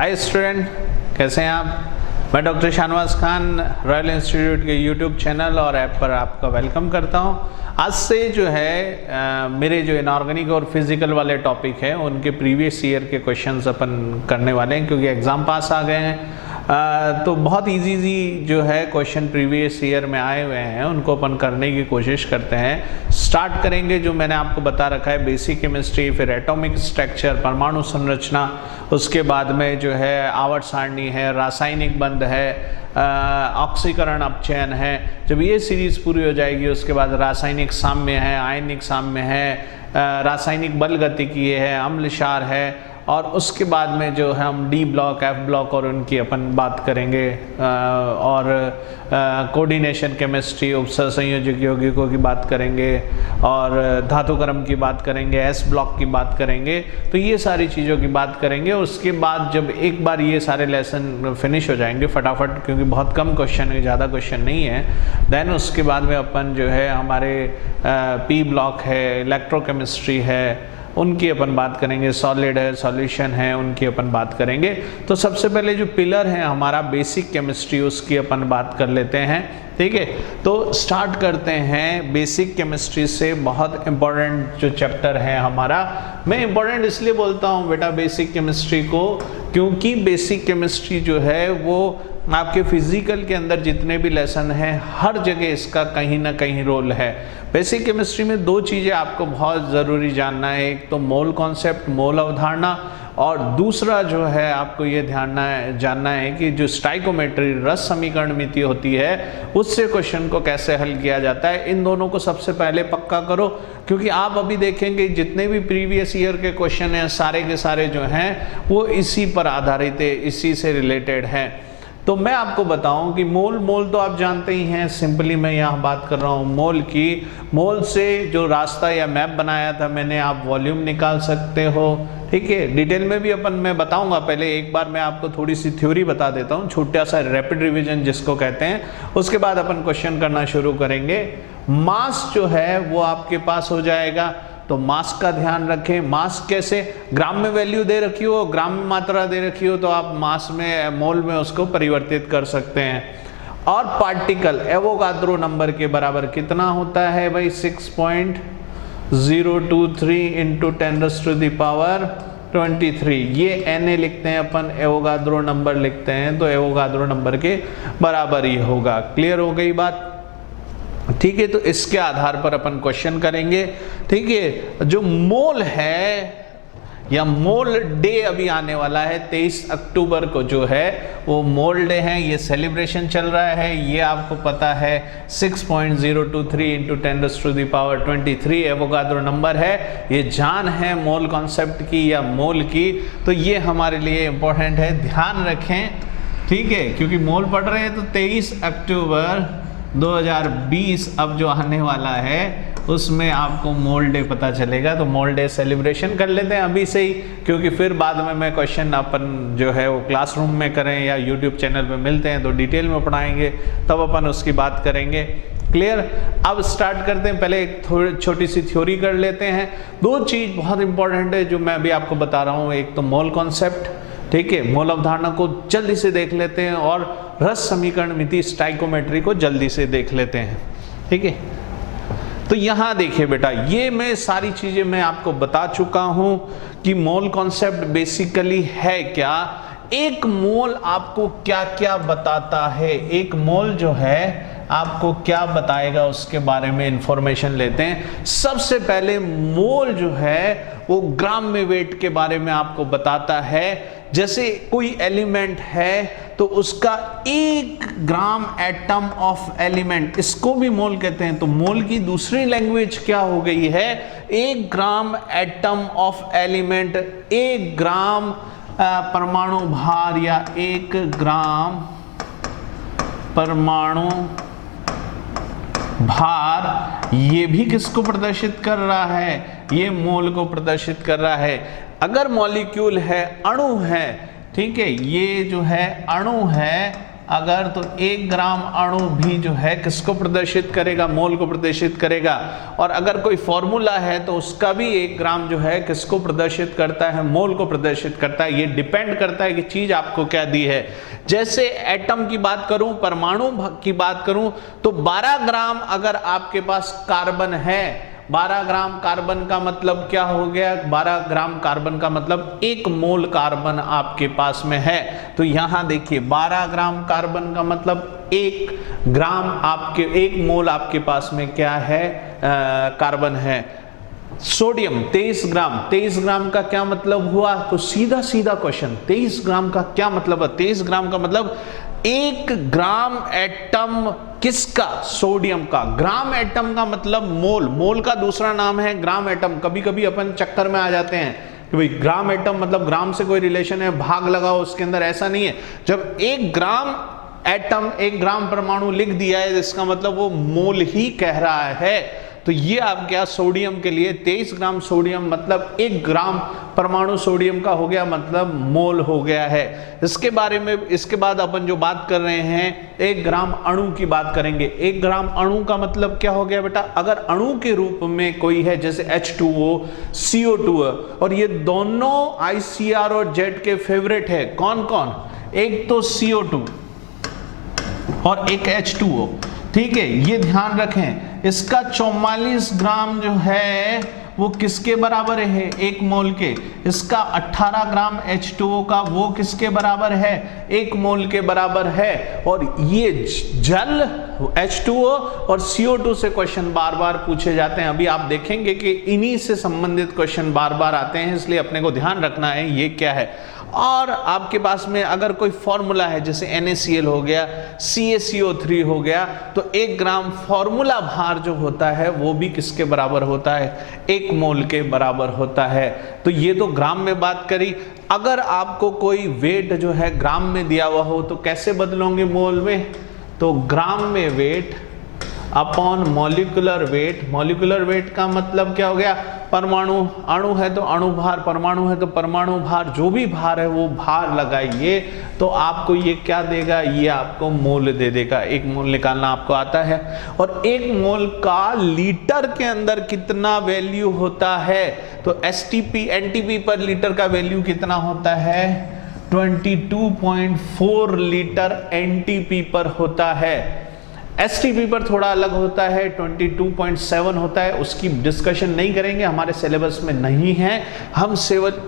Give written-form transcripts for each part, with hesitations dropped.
Hi student, कैसे हैं आप। मैं doctor Shahnawaz Khan royal institute के यूट्यूब चैनल और ऐप पर आपका वेलकम करता हूं। आज से जो है मेरे जो इनऑर्गेनिक और फिजिकल वाले टॉपिक हैं उनके प्रीवियस ईयर के क्वेश्चंस अपन करने वाले हैं, क्योंकि एग्ज़ाम पास आ गए हैं। तो बहुत इजी जो है क्वेश्चन प्रीवियस ईयर में आए हुए हैं उनको अपन करने की कोशिश करते हैं। स्टार्ट करेंगे जो मैंने आपको बता रखा है, बेसिक केमिस्ट्री, फिर एटॉमिक स्ट्रक्चर, परमाणु संरचना, उसके बाद में जो है आवर्त सारणी है, रासायनिक बंध है, ऑक्सीकरण अपचयन है। जब ये सीरीज पूरी हो जाएगी उसके बाद रासायनिक साम्य है, आयनिक साम्य है, रासायनिक बल गतिकीय है, अम्ल क्षार है, और उसके बाद में जो है हम डी ब्लॉक, एफ ब्लॉक और उनकी अपन बात करेंगे, और कोऑर्डिनेशन केमिस्ट्री, उपसर्ग संयोजक यौगिकों की बात करेंगे, और धातुक्रम की बात करेंगे, एस ब्लॉक की बात करेंगे। तो ये सारी चीज़ों की बात करेंगे। उसके बाद जब एक बार ये सारे लेसन फिनिश हो जाएंगे फटाफट, क्योंकि बहुत कम क्वेश्चन है, ज़्यादा क्वेश्चन नहीं है, देन उसके बाद में अपन जो है हमारे पी ब्लॉक है, इलेक्ट्रोकेमिस्ट्री है, उनकी अपन बात करेंगे, सॉलिड है, सॉल्यूशन है, उनकी अपन बात करेंगे। तो सबसे पहले जो पिलर है हमारा बेसिक केमिस्ट्री, उसकी अपन बात कर लेते हैं, ठीक है। तो स्टार्ट करते हैं बेसिक केमिस्ट्री से। बहुत इंपॉर्टेंट जो चैप्टर है हमारा, मैं इंपॉर्टेंट इसलिए बोलता हूँ बेटा बेसिक केमिस्ट्री को, क्योंकि बेसिक केमिस्ट्री जो है वो आपके फिजिकल के अंदर जितने भी लेसन हैं हर जगह इसका कहीं ना कहीं रोल है। बेसिक केमिस्ट्री में दो चीज़ें आपको बहुत ज़रूरी जानना है, एक तो मोल कॉन्सेप्ट, मोल अवधारणा, और दूसरा जो है आपको ये जानना है कि जो स्टाइकोमेट्री, रस समीकरण मिति होती है, उससे क्वेश्चन को कैसे हल किया जाता है। इन दोनों को सबसे पहले पक्का करो, क्योंकि आप अभी देखेंगे जितने भी प्रीवियस ईयर के क्वेश्चन हैं सारे के सारे जो हैं वो इसी पर आधारित है, इसी से रिलेटेड हैं। तो मैं आपको बताऊं कि मोल तो आप जानते ही हैं, सिंपली मैं यहाँ बात कर रहा हूँ मोल की। मोल से जो रास्ता या मैप बनाया था मैंने, आप वॉल्यूम निकाल सकते हो, ठीक है। डिटेल में भी मैं बताऊंगा, पहले एक बार मैं आपको थोड़ी सी थ्योरी बता देता हूँ, छोटा सा रैपिड रिवीजन जिसको कहते हैं। उसके बाद अपन क्वेश्चन करना शुरू करेंगे। मास जो है वो आपके पास हो जाएगा, तो मास का ध्यान रखें। मास कैसे, ग्राम में वैल्यू दे रखी हो, ग्राम में मात्रा दे रखी हो, तो आप मास में, मोल में उसको परिवर्तित कर सकते हैं। और पार्टिकल एवोगाद्रो नंबर के बराबर कितना होता है भाई, 6.023 इंटू 10⁻23। ये Na लिखते हैं अपन, एवोगाद्रो नंबर लिखते हैं, तो एवोगाद्रो नंबर के बराबर ही होगा। क्लियर हो गई बात, ठीक है। तो इसके आधार पर अपन क्वेश्चन करेंगे, ठीक है। जो मोल है या मोल डे अभी आने वाला है 23 अक्टूबर को, जो है वो मोल डे है, ये सेलिब्रेशन चल रहा है, ये आपको पता है 6.023 इंटू 10⁻23 एवोगाद्रो नंबर है। ये जान है मोल कॉन्सेप्ट की या मोल की, तो ये हमारे लिए इंपॉर्टेंट है, ध्यान रखें, ठीक है। क्योंकि मोल पढ़ रहे हैं तो 23 अक्टूबर 2020 अब जो आने वाला है उसमें आपको मोल डे पता चलेगा। तो मोल डे सेलिब्रेशन कर लेते हैं अभी से ही, क्योंकि फिर बाद में मैं क्वेश्चन अपन जो है वो क्लासरूम में करें या यूट्यूब चैनल पे मिलते हैं तो डिटेल में पढ़ाएंगे, तब अपन उसकी बात करेंगे। क्लियर। अब स्टार्ट करते हैं, पहले एक थोड़ी छोटी सी थ्योरी कर लेते हैं। दो चीज़ बहुत इंपॉर्टेंट है जो मैं अभी आपको बता रहा हूँ, एक तो मोल कॉन्सेप्ट, ठीक है, मोल अवधारणा को जल्दी से देख लेते हैं, और रस समीकरण मिति, स्टाइकोमेट्री को जल्दी से देख लेते हैं, ठीक है। तो यहाँ देखिए बेटा, ये मैं सारी चीजें मैं आपको बता चुका हूं कि मोल कॉन्सेप्ट बेसिकली है क्या, एक मोल आपको क्या क्या बताता है, एक मोल जो है आपको क्या बताएगा उसके बारे में इंफॉर्मेशन लेते हैं। सबसे पहले मोल जो है वो ग्राम में वेट के बारे में आपको बताता है। जैसे कोई एलिमेंट है तो उसका 1 ग्राम एटम ऑफ एलिमेंट, इसको भी मोल कहते हैं। तो मोल की दूसरी लैंग्वेज क्या हो गई है, 1 ग्राम एटम ऑफ एलिमेंट, 1 ग्राम परमाणु भार या 1 ग्राम परमाणु भार, ये भी किसको प्रदर्शित कर रहा है, ये मोल को प्रदर्शित कर रहा है। अगर मॉलिक्यूल है, अणु है, ठीक है, ये जो है अणु है, अगर, तो 1 ग्राम अणु भी जो है किसको प्रदर्शित करेगा, मोल को प्रदर्शित करेगा। और अगर कोई फॉर्मूला है तो उसका भी 1 ग्राम जो है किसको प्रदर्शित करता है, मोल को प्रदर्शित करता है। ये डिपेंड करता है कि चीज आपको क्या दी है। जैसे एटम की बात करूं, परमाणु की बात करूं, तो 12 ग्राम अगर आपके पास कार्बन है, 12 ग्राम कार्बन का मतलब क्या हो गया, 12 ग्राम कार्बन का मतलब 1 मोल कार्बन आपके पास में है। तो यहां देखिए 12 ग्राम कार्बन का मतलब 1 ग्राम आपके, 1 मोल आपके पास में क्या है, कार्बन है। सोडियम 23 ग्राम, 23 ग्राम का क्या मतलब हुआ, तो सीधा सीधा क्वेश्चन, 23 ग्राम का क्या मतलब है, 23 ग्राम का मतलब 1 ग्राम एटम किसका, सोडियम का। ग्राम एटम का मतलब मोल, मोल का दूसरा नाम है ग्राम एटम। कभी कभी अपन चक्कर में आ जाते हैं कि भाई ग्राम एटम मतलब ग्राम से कोई रिलेशन है, भाग लगाओ उसके अंदर, ऐसा नहीं है। जब 1 ग्राम एटम, 1 ग्राम परमाणु लिख दिया है, इसका मतलब वो मोल ही कह रहा है। तो ये आप क्या, सोडियम के लिए 23 ग्राम सोडियम मतलब 1 ग्राम परमाणु सोडियम का हो गया, मतलब मोल हो गया है। इसके बारे में, इसके बाद अपन जो बात कर रहे हैं 1 ग्राम अणु की बात करेंगे। 1 ग्राम अणु का मतलब क्या हो गया बेटा, अगर अणु के रूप में कोई है, जैसे H2O, CO2 और ये दोनों ICR और जेट के फेवरेट है। कौन कौन, एक तो CO2 और एक H2O, ठीक है, ये ध्यान रखें। इसका 44 ग्राम जो है वो किसके बराबर है, 1 मोल के। इसका 18 ग्राम H2O का वो किसके बराबर है, 1 मोल के बराबर है। और ये जल H2O और CO2 से क्वेश्चन बार बार पूछे जाते हैं। अभी आप देखेंगे कि इन्हीं से संबंधित क्वेश्चन बार बार आते हैं, इसलिए अपने को ध्यान रखना है ये क्या है। और आपके पास में अगर कोई फॉर्मूला है, जैसे NaCl हो गया, CaCO3 हो गया, तो 1 ग्राम फॉर्मूला भार जो होता है वो भी किसके बराबर होता है, 1 मोल के बराबर होता है। तो ये तो ग्राम में बात करी। अगर आपको कोई वेट जो है ग्राम में दिया हुआ हो तो कैसे बदलोगे मोल में, तो ग्राम में weight upon molecular weight. Molecular weight का मतलब क्या हो गया, परमाणु, अणु है तो अणु भार, परमाणु है तो परमाणु भार, जो भी भार है वो भार लगाइए तो आपको ये क्या देगा, ये आपको मोल दे देगा। 1 मोल निकालना आपको आता है। और 1 मोल का लीटर के अंदर कितना वैल्यू होता है, तो STP NTP पर लीटर का वैल्यू कितना होता है, 22.4 लीटर NTP पर होता है। STP पर थोड़ा अलग होता है, 22.7 होता है। उसकी डिस्कशन नहीं करेंगे, हमारे सिलेबस में नहीं है। हम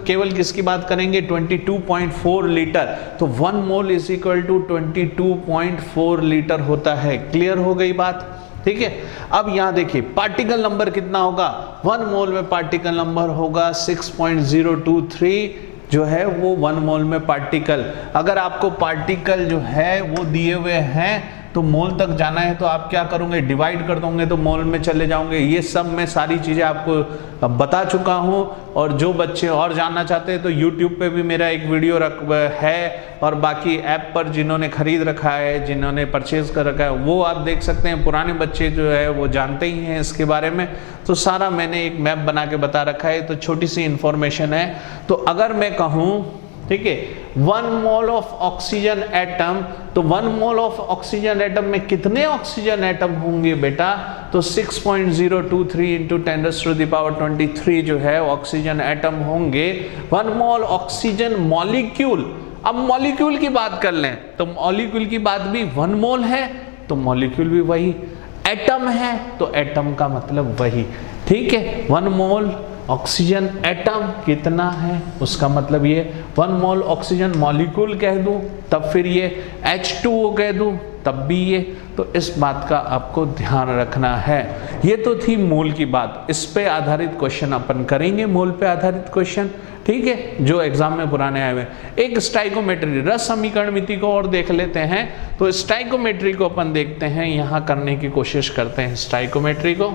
केवल किसकी बात करेंगे, 22.4 लीटर। तो 1 mole is equal to 22.4 litre होता है। क्लियर हो गई बात, ठीक है। अब यहां देखिए पार्टिकल नंबर कितना होगा, 1 मोल में पार्टिकल नंबर होगा 6.023 जो है वो 1 मोल में पार्टिकल। अगर आपको पार्टिकल जो है वो दिए हुए हैं तो मोल तक जाना है तो आप क्या करोगे, डिवाइड कर दोगे तो मोल में चले जाओगे। ये सब मैं सारी चीज़ें आपको बता चुका हूँ। और जो बच्चे और जानना चाहते हैं तो YouTube पे भी मेरा एक वीडियो है, और बाकी ऐप पर जिन्होंने खरीद रखा है, जिन्होंने परचेज कर रखा है, वो आप देख सकते हैं। पुराने बच्चे जो है वो जानते ही हैं इसके बारे में, तो सारा मैंने एक मैप बना के बता रखा है। तो छोटी सी इंफॉर्मेशन है। तो अगर मैं कहूँ, ठीक है, 1 मोल ऑफ ऑक्सीजन एटम, तो 1 मोल ऑफ ऑक्सीजन एटम में कितने ऑक्सीजन एटम होंगे बेटा, तो 6.023 इंटू 10⁻23 जो है ऑक्सीजन एटम होंगे। 1 मोल ऑक्सीजन मॉलिक्यूल। अब मॉलिक्यूल की बात कर लें तो मॉलिक्यूल की बात भी 1 मोल है तो मॉलिक्यूल भी वही, एटम है तो एटम का मतलब वही, ठीक है। 1 मोल ऑक्सीजन एटम कितना है, उसका मतलब ये 1 मोल ऑक्सीजन मॉलिक्यूल कह दूं तब फिर ये H2O कह दूं तब भी ये। तो इस बात का आपको ध्यान रखना है। ये तो थी मोल की बात। इस पे आधारित क्वेश्चन अपन करेंगे, मोल पे आधारित क्वेश्चन, ठीक है, जो एग्जाम में पुराने आए हुए। एक स्टाइकोमेट्री, रस समीकरण मिति को और देख लेते हैं। तो स्टाइकोमेट्री को अपन देखते हैं, यहाँ करने की कोशिश करते हैं स्टाइकोमेट्री को।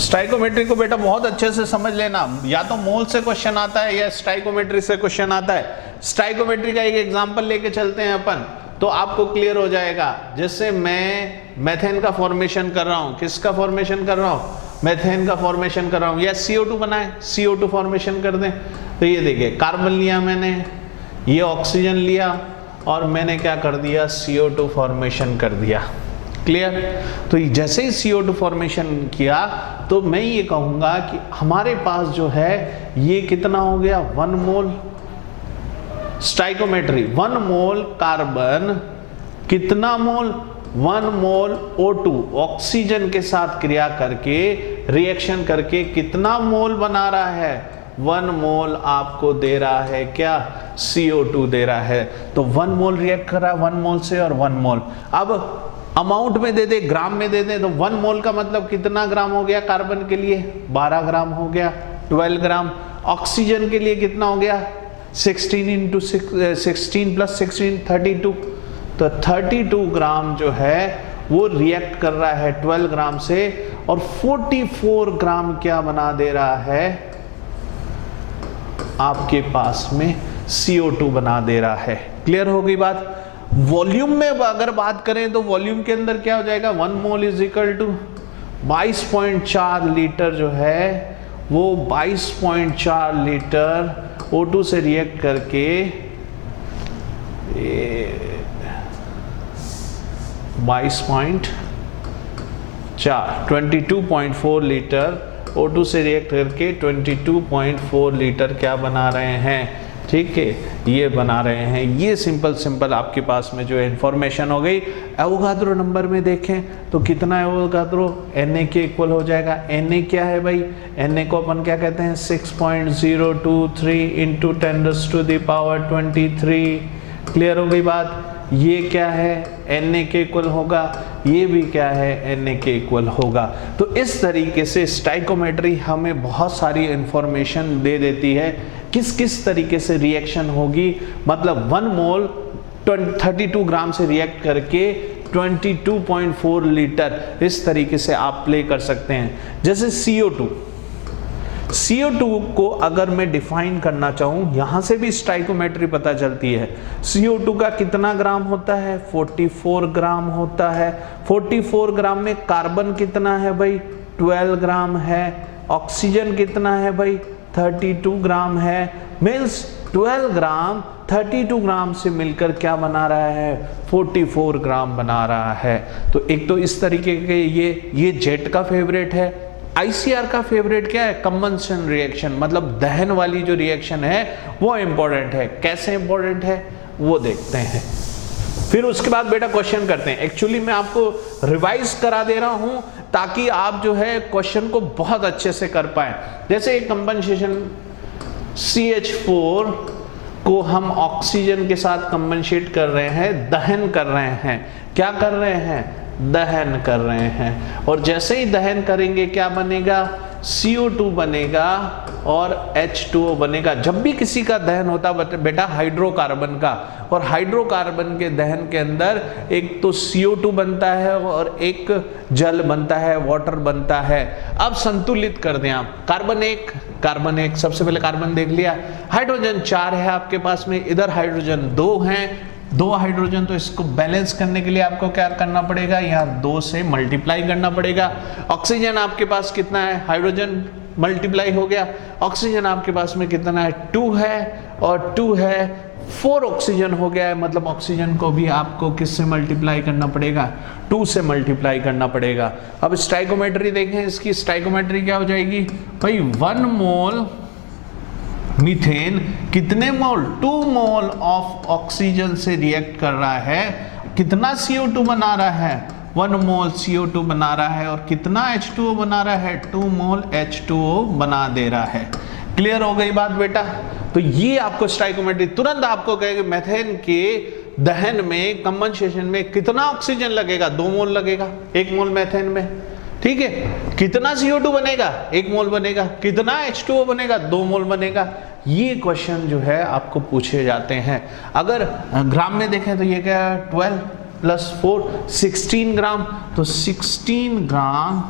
स्टाइकोमेट्री को बेटा बहुत अच्छे से समझ लेना, या तो मोल से क्वेश्चन आता है या स्टाइकोमेट्री से क्वेश्चन आता है। स्टाइकोमेट्री का एक एग्जांपल लेके चलते हैं अपन, तो आपको क्लियर हो जाएगा। जैसे मैं मेथेन का फॉर्मेशन कर रहा हूं, किसका फॉर्मेशन कर रहा हूं, मेथेन का फॉर्मेशन कर रहा हूँ, या CO2 बनाए, CO2 फॉर्मेशन कर दें। तो ये देखिए कार्बन लिया मैंने, ये ऑक्सीजन लिया और मैंने क्या कर दिया, CO2 फॉर्मेशन कर दिया। क्लियर? तो जैसे ही CO2 फॉर्मेशन किया तो मैं ये कहूँगा कि हमारे पास जो है ये कितना हो गया, 1 मोल स्टाइकोमेट्री, 1 मोल कार्बन, कितना मोल, 1 मोल O2 ऑक्सीजन के साथ क्रिया करके रिएक्शन करके कितना मोल बना रहा है, 1 मोल आपको दे रहा है क्या, CO2 दे रहा है। तो 1 मोल रिएक्ट कर रहा है 1 मोल से और 1 मोल। अब अमाउंट में दे दे, ग्राम में दे दे, तो 1 मोल का मतलब कितना ग्राम हो गया, कार्बन के लिए 12 ग्राम हो गया, 12 ग्राम। ऑक्सीजन के लिए कितना हो गया, 16 + 16 32, तो 32 ग्राम जो है वो रिएक्ट कर रहा है 12 ग्राम से, और 44 ग्राम क्या बना दे रहा है आपके पास में, CO2 बना दे रहा है। क्लियर हो गई बात? वॉल्यूम में अगर बात करें तो वॉल्यूम के अंदर क्या हो जाएगा, 1 mole is equal to 22.4 litre जो है वो 22.4 लीटर O2 से रिएक्ट करके 22.4 लीटर O2 से रिएक्ट करके 22.4 लीटर क्या बना रहे हैं, ठीक है, ये बना रहे हैं। ये सिंपल आपके पास में जो है इंफॉर्मेशन हो गई। एवोगाद्रो नंबर में देखें तो कितना एवोगाद्रो, Na के इक्वल हो जाएगा। Na क्या है भाई, Na को अपन क्या कहते हैं, 6.023 इंटू 10⁻23। क्लियर हो गई बात? ये क्या है, Na के इक्वल होगा, ये भी क्या है, Na के इक्वल होगा। तो इस तरीके से स्टाइकोमेट्री हमें बहुत सारी इंफॉर्मेशन दे देती है किस किस तरीके से रिएक्शन होगी, मतलब 1 मोल 32 ग्राम से रिएक्ट करके 22.4 लीटर, इस तरीके से आप प्ले कर सकते हैं। जैसे CO2 को अगर मैं डिफाइन करना चाहूं, यहां से भी स्टाइकोमेट्री पता चलती है। CO2 का कितना ग्राम होता है, 44 ग्राम होता है। 44 ग्राम में कार्बन कितना है भाई, 12 ग्राम है। ऑक्सीजन कितना है भाई, 32 ग्राम है। मीन्स 12 ग्राम 32 ग्राम से मिलकर क्या बना रहा है, 44 ग्राम बना रहा है। तो एक तो इस तरीके के ये जेट का फेवरेट है। ICR का फेवरेट क्या है, कंबंशन रिएक्शन, मतलब दहन वाली जो रिएक्शन है वो इंपॉर्टेंट है। कैसे इंपॉर्टेंट है वो देखते हैं, फिर उसके बाद बेटा क्वेश्चन करते हैं। एक्चुअली मैं आपको रिवाइज करा दे रहा हूं ताकि आप जो है क्वेश्चन को बहुत अच्छे से कर पाए। जैसे एक कंबंसेशन CH4 को हम ऑक्सीजन के साथ कंबंसेट कर रहे हैं, दहन कर रहे हैं। क्या कर रहे हैं, दहन कर रहे हैं। और जैसे ही दहन करेंगे क्या बनेगा, CO2 बनेगा और H2O बनेगा। जब भी किसी का दहन होता बेटा हाइड्रोकार्बन का, और हाइड्रोकार्बन के दहन के अंदर एक तो CO2 बनता है और एक जल बनता है, वाटर बनता है। अब संतुलित कर दें आप, कार्बन एक, सबसे पहले कार्बन देख लिया। हाइड्रोजन 4 है आपके पास में, इधर हाइड्रोजन 2 हैं, 2 हाइड्रोजन। तो इसको बैलेंस करने के लिए आपको क्या करना पड़ेगा, यहाँ 2 से मल्टीप्लाई करना पड़ेगा। ऑक्सीजन आपके पास कितना है, हाइड्रोजन मल्टीप्लाई हो गया, ऑक्सीजन आपके पास में कितना है, 2 है, और 2 है 4 ऑक्सीजन हो गया है। मतलब ऑक्सीजन को भी आपको किससे मल्टीप्लाई करना पड़ेगा, 2 से मल्टीप्लाई करना पड़ेगा। अब स्टाइकोमेट्री देखें, इसकी स्टाइकोमेट्री क्या हो जाएगी भाई, 1 मोल मीथेन कितने मोल, 2 मोल ऑफ ऑक्सीजन से रिएक्ट कर रहा है, कितना CO2 बना रहा है, 1 मोल CO2 बना रहा है, और कितना H2O बना रहा है, 2 मोल H2O बना दे रहा है। क्लियर हो गई बात बेटा? तो ये आपको स्टाइकोमेट्री तुरंत आपको कहेगा मेथेन के दहन में, कंबंसेशन में कितना ऑक्सीजन लगेगा, 2 मोल लगेगा 1 मोल मेथेन में। ठीक है, कितना CO2 बनेगा, 1 मोल बनेगा, कितना H2O बनेगा, 2 मोल बनेगा। ये क्वेश्चन जो है आपको पूछे जाते हैं। अगर ग्राम में देखें तो ये क्या है, 12 + 4 16 ग्राम। तो 16 ग्राम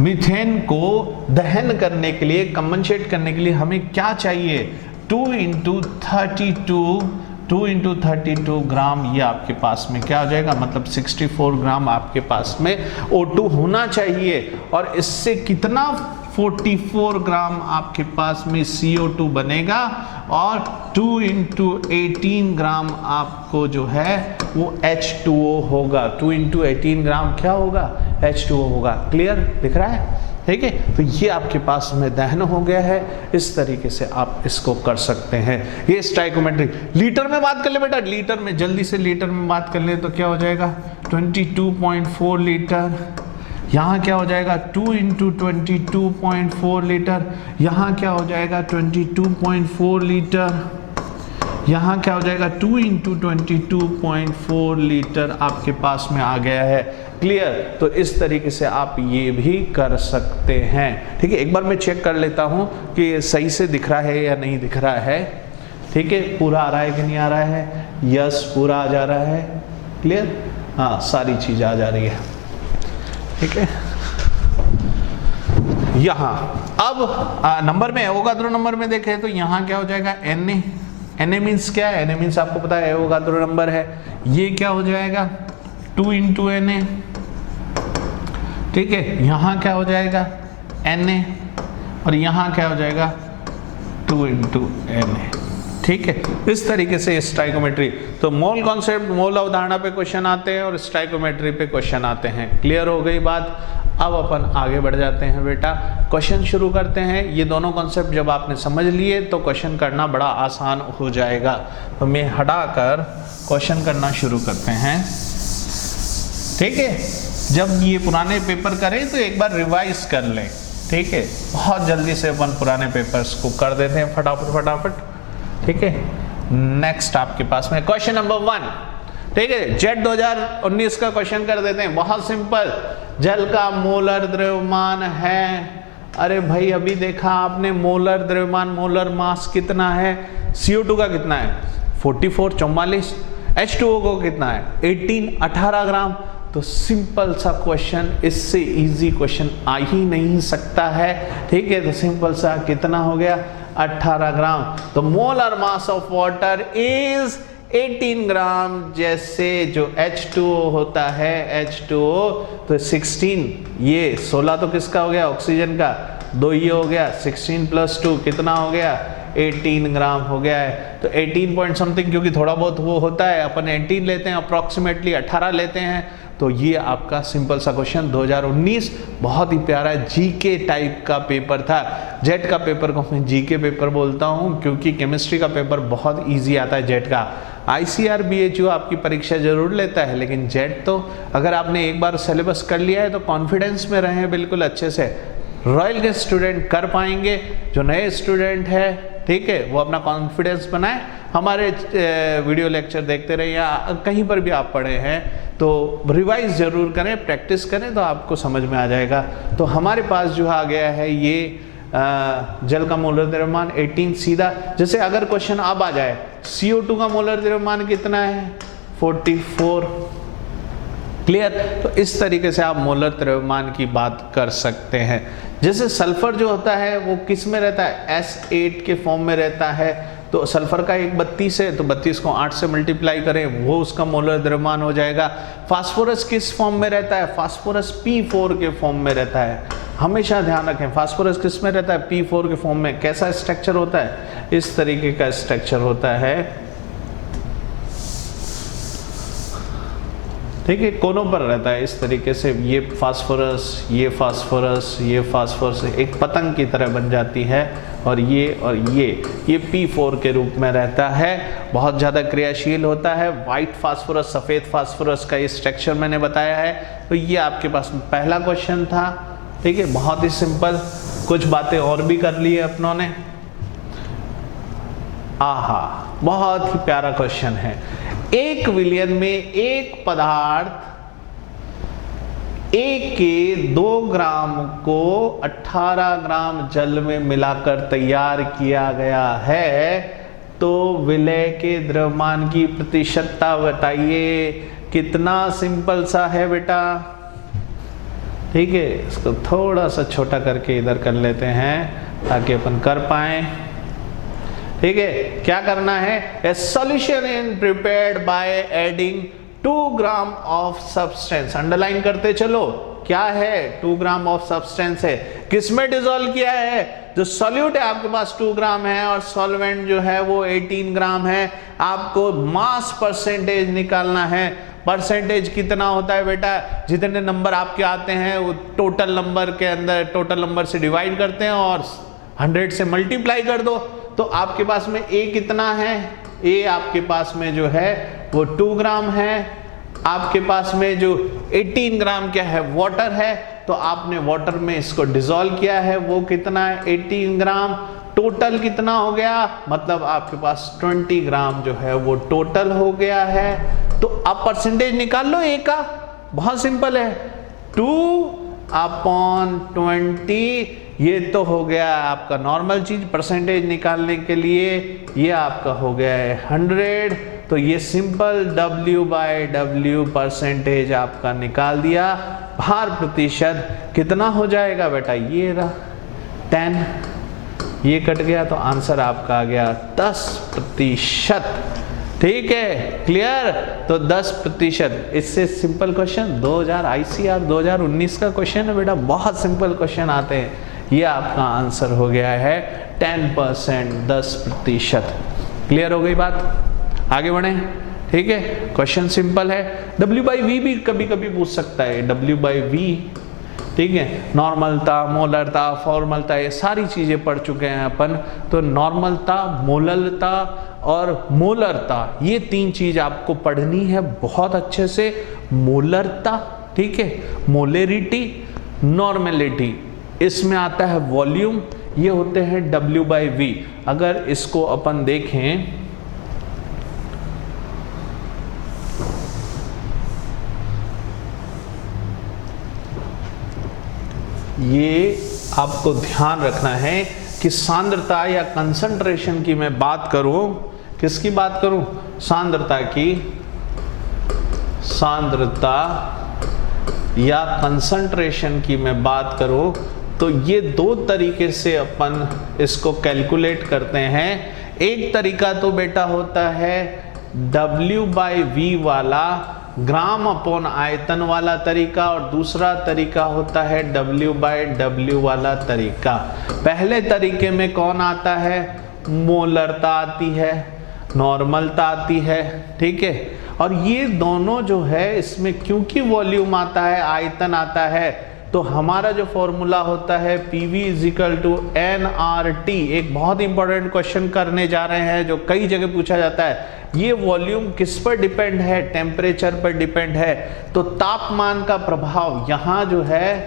मीथेन को दहन करने के लिए, कंबंसेट करने के लिए हमें क्या चाहिए, 2 × 32 2 इंटू 32 ग्राम, ये आपके पास में क्या हो जाएगा, मतलब 64 ग्राम आपके पास में O2 होना चाहिए। और इससे कितना 44 ग्राम आपके पास में CO2 बनेगा, और 2 इंटू 18 ग्राम आपको जो है वो H2O होगा। 2 इंटू 18 ग्राम क्या होगा, H2O होगा। क्लियर दिख रहा है, ठीक है। तो ये आपके पास में दहन हो गया है। इस तरीके से आप इसको कर सकते हैं। ये स्टाइकोमेट्री। लीटर में बात कर ले बेटा, लीटर में जल्दी से लीटर में बात कर ले तो क्या हो जाएगा 22.4 लीटर। यहाँ क्या हो जाएगा 2 इंटू 22.4 लीटर। यहाँ क्या हो जाएगा 22.4 लीटर। यहाँ क्या हो जाएगा 2 इंटू 22.4 लीटर आपके पास में आ गया है। क्लियर। तो इस तरीके से आप ये भी कर सकते हैं, ठीक है। एक बार मैं चेक कर लेता हूँ कि सही से दिख रहा है या नहीं दिख रहा है, ठीक है। पूरा आ रहा है कि नहीं आ रहा है, यस पूरा आ जा रहा है। क्लियर, हाँ सारी चीज़ आ जा रही है, ठीक है। यहाँ अब नंबर में एवोगाद्रो नंबर में देखें तो यहाँ क्या हो जाएगा Na मीन्स क्या है, Na मीन्स आपको पता है एवोगाद्रो नंबर है। ये क्या हो जाएगा 2 इंटू Na, ठीक है। यहाँ क्या हो जाएगा Na, और यहाँ क्या हो जाएगा 2 इंटू Na, ठीक है। इस तरीके से स्टाइकोमेट्री। तो मोल कॉन्सेप्ट, मोल अवधारणा पे क्वेश्चन आते हैं और स्टाइकोमेट्री पे क्वेश्चन आते हैं। क्लियर हो गई बात। अब अपन आगे बढ़ जाते हैं बेटा, क्वेश्चन शुरू करते हैं। ये दोनों कॉन्सेप्ट जब आपने समझ लिए तो क्वेश्चन करना बड़ा आसान हो जाएगा। तो मैं हटाकर क्वेश्चन करना शुरू करते हैं, ठीक है। जब ये पुराने पेपर करें तो एक बार रिवाइज कर लें, ठीक है। बहुत जल्दी से अपन पुराने पेपर्स को कर देते हैं फटाफट, ठीक है। नेक्स्ट आपके पास में क्वेश्चन नंबर 1, ठीक है। जेट 2019 का क्वेश्चन कर देते हैं। बहुत सिंपल, जल का मोलर द्रव्यमान है। अरे भाई अभी देखा आपने मोलर द्रव्यमान, मोलर मास कितना है, CO2 का कितना है 44, H2O को कितना है 18 ग्राम। तो सिंपल सा क्वेश्चन, इससे इजी क्वेश्चन आ ही नहीं सकता है, ठीक है। तो सिंपल सा कितना हो गया 18 ग्राम। तो molar mass of water is 18 ग्राम। जैसे जो H2O होता है, H2O तो 16, ये 16 तो किसका हो गया ऑक्सीजन का, 2 ये हो गया, 16 प्लस 2 कितना हो गया 18 ग्राम हो गया है। तो 18 पॉइंट समथिंग, क्योंकि थोड़ा बहुत वो होता है, अपन 18 लेते हैं, अप्रॉक्सीमेटली 18 लेते हैं। तो ये आपका सिंपल सा क्वेश्चन 2019 बहुत ही प्यारा जीके टाइप का पेपर था। जेट का पेपर को मैं जीके पेपर बोलता हूँ क्योंकि केमिस्ट्री का पेपर बहुत इजी आता है जेट का। ICR BHU आपकी परीक्षा जरूर लेता है, लेकिन जेट तो अगर आपने एक बार सिलेबस कर लिया है तो कॉन्फिडेंस में रहें बिल्कुल अच्छे से। रॉयल के स्टूडेंट कर पाएंगे, जो नए स्टूडेंट है, ठीक है, वो अपना कॉन्फिडेंस बनाए। हमारे वीडियो लेक्चर देखते रहे या कहीं पर भी आप पढ़े हैं तो रिवाइज जरूर करें, प्रैक्टिस करें, तो आपको समझ में आ जाएगा। तो हमारे पास जो आ गया है ये जल का मोलर द्रव्यमान 18 सीधा। जैसे अगर क्वेश्चन अब आ जाए CO2 का मोलर द्रव्यमान कितना है 44। क्लियर। तो इस तरीके से आप मोलर द्रव्यमान की बात कर सकते हैं। जैसे सल्फर जो होता है वो किस में रहता है S8 के फॉर्म में रहता है। तो सल्फर का एक 32 है, तो 32 को 8 से मल्टीप्लाई करें, वो उसका मोलर द्रव्यमान हो जाएगा। फास्फोरस किस फॉर्म में रहता है, फास्फोरस P4 के फॉर्म में रहता है। हमेशा ध्यान रखें फास्फोरस किस में रहता है P4 के फॉर्म में। कैसा स्ट्रक्चर होता है, इस तरीके का स्ट्रक्चर होता है, ठीक है, कोनों पर रहता है इस तरीके से। ये फास्फोरस, ये फास्फोरस, ये फास्फोरस एक पतंग की तरह बन जाती है, और ये P4 के रूप में रहता है। बहुत ज़्यादा क्रियाशील होता है। वाइट फास्फोरस, सफ़ेद फास्फोरस का ये स्ट्रक्चर मैंने बताया है। तो ये आपके पास पहला क्वेश्चन था, ठीक है, बहुत ही सिंपल। कुछ बातें और भी कर ली है अपनों ने। आहा, बहुत ही प्यारा क्वेश्चन है। 1 विलियन में एक पदार्थ A के 2 ग्राम को 18 ग्राम जल में मिलाकर तैयार किया गया है, तो विलय के द्रव्यमान की प्रतिशतता बताइए। कितना सिंपल सा है बेटा, ठीक है। इसको थोड़ा सा छोटा करके इधर कर लेते हैं ताकि अपन कर पाए, ठीक है, क्या करना है, ए solution in prepared by adding 2 gram of substance, underline करते चलो, क्या है 2 ग्राम ऑफ सब्सटेंस है, किसमें डिसॉल्व किया है, जो सॉल्यूट है आपके पास 2 ग्राम है और सॉल्वेंट जो है वो 18 ग्राम है, आपको मास परसेंटेज निकालना है। परसेंटेज कितना होता है बेटा, जितने नंबर आपके आते हैं वो टोटल नंबर के अंदर, टोटल नंबर से डिवाइड करते हैं और 100 से मल्टीप्लाई कर दो, तो आपके पास में ए कितना है, ए आपके पास में जो है वो 2 ग्राम है, आपके पास में जो 18 ग्राम क्या है, वाटर है, तो आपने वाटर में इसको डिसॉल्व किया है, वो कितना है 18 ग्राम, टोटल कितना हो गया, मतलब आपके पास 20 ग्राम जो है वो टोटल हो गया है। तो आप परसेंटेज निकाल लो ए का, बहुत सिंपल है, 2/20, ये तो हो गया आपका नॉर्मल चीज, परसेंटेज निकालने के लिए ये आपका हो गया है 100, तो ये सिंपल W/W परसेंटेज आपका निकाल दिया। भार प्रतिशत कितना हो जाएगा बेटा, ये रहा 10, ये कट गया तो आंसर आपका आ गया 10%। ठीक है, क्लियर, तो 10%, इससे सिंपल क्वेश्चन 2000 ICR 2019 का क्वेश्चन है बेटा, बहुत सिंपल क्वेश्चन आते हैं, ये आपका आंसर हो गया है 10%, 10%। क्लियर हो गई बात, आगे बढ़े। ठीक है, क्वेश्चन सिंपल है। W/V भी कभी कभी पूछ सकता है, W/V, ठीक है, नॉर्मलता, मोलरता, फॉर्मलता, ये सारी चीजें पढ़ चुके हैं अपन, तो नॉर्मलता, मोललता और मोलरता, ये 3 चीज आपको पढ़नी है बहुत अच्छे से। मोलरता, ठीक है, मोलेरिटी, नॉर्मेलिटी, इसमें आता है वॉल्यूम, ये होते हैं W/V। अगर इसको अपन देखें, ये आपको ध्यान रखना है कि सांद्रता या कंसंट्रेशन की मैं बात करूं, किसकी बात करूं, सांद्रता की, सांद्रता या कंसंट्रेशन की मैं बात करूं, तो ये 2 तरीके से अपन इसको कैलकुलेट करते हैं। एक तरीका तो बेटा होता है W/V वाला, ग्राम अपॉन आयतन वाला तरीका, और दूसरा तरीका होता है W/W वाला तरीका। पहले तरीके में कौन आता है, मोलरता आती है, नॉर्मलता आती है, ठीक है, और ये दोनों जो है इसमें क्योंकि वॉल्यूम आता है, आयतन आता है, तो हमारा जो फॉर्मूला होता है PV = nRT। एक बहुत इंपॉर्टेंट क्वेश्चन करने जा रहे हैं जो कई जगह पूछा जाता है, ये वॉल्यूम किस पर डिपेंड है, टेम्परेचर पर डिपेंड है, तो तापमान का प्रभाव यहाँ जो है,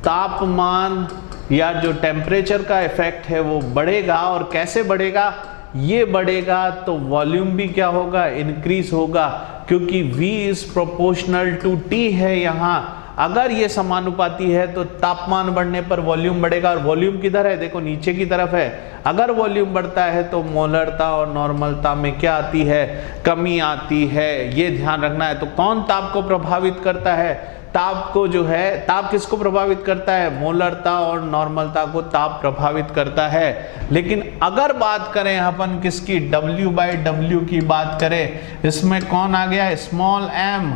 तापमान या जो टेम्परेचर का इफेक्ट है वो बढ़ेगा, और कैसे बढ़ेगा, ये बढ़ेगा तो वॉल्यूम भी क्या होगा, इंक्रीज होगा, क्योंकि V = T है यहाँ। अगर ये समानुपाती है तो तापमान बढ़ने पर वॉल्यूम बढ़ेगा, और वॉल्यूम किधर है, देखो नीचे की तरफ है। अगर वॉल्यूम बढ़ता है तो मोलरता और नॉर्मलता में क्या आती है, कमी आती है, ये ध्यान रखना है। तो कौन ताप को प्रभावित करता है, ताप को जो है, ताप किसको प्रभावित करता है, मोलरता और नॉर्मलता को ताप प्रभावित करता है। लेकिन अगर बात करें अपन किसकी, W/W की बात करें, इसमें कौन आ गया, स्मॉल m,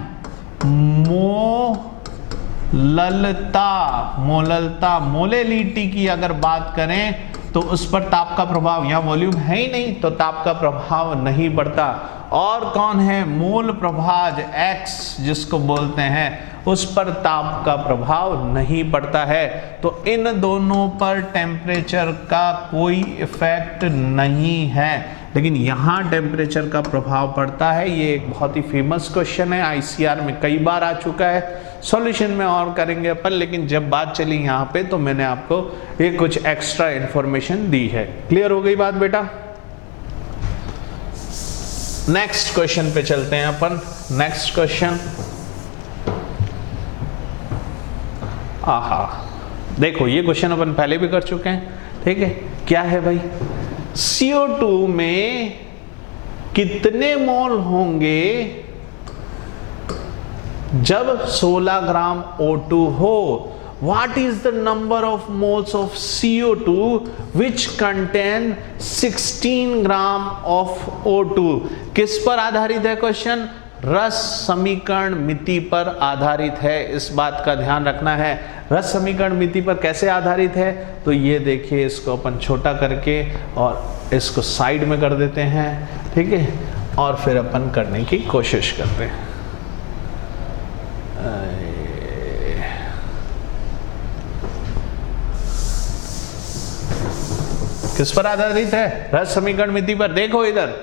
मोललता, मोलेलिटी की अगर बात करें तो उस पर ताप का प्रभाव, यहाँ वॉल्यूम है ही नहीं तो ताप का प्रभाव नहीं पड़ता। और कौन है, मोल प्रभाज X जिसको बोलते हैं, उस पर ताप का प्रभाव नहीं पड़ता है। तो इन दोनों पर टेम्परेचर का कोई इफेक्ट नहीं है, लेकिन यहाँ टेम्परेचर का प्रभाव पड़ता है। ये एक बहुत ही फेमस क्वेश्चन है, ICR में कई बार आ चुका है, सॉल्यूशन में और करेंगे अपन, लेकिन जब बात चली यहाँ पे तो मैंने आपको ये कुछ एक्स्ट्रा इंफॉर्मेशन दी है। क्लियर हो गई बात बेटा। नेक्स्ट क्वेश्चन पे चलते हैं अपन। नेक्स्ट क्वेश्चन, आहा, देखो ये क्वेश्चन अपन पहले भी कर चुके हैं, ठीक है। क्या है भाई, CO2 में कितने मोल होंगे जब 16 ग्राम O2 हो, what is the number of moles of CO2 which contain 16 gram of O2। किस पर आधारित है क्वेश्चन? रस समीकरण मिति पर आधारित है। इस बात का ध्यान रखना है। रस समीकरण मिति पर कैसे आधारित है? तो ये देखिए, इसको अपन छोटा करके और इसको साइड में कर देते हैं, ठीक है, और फिर अपन करने की कोशिश करते हैं। किस पर आधारित है? रस समीकरण मिति पर। देखो इधर,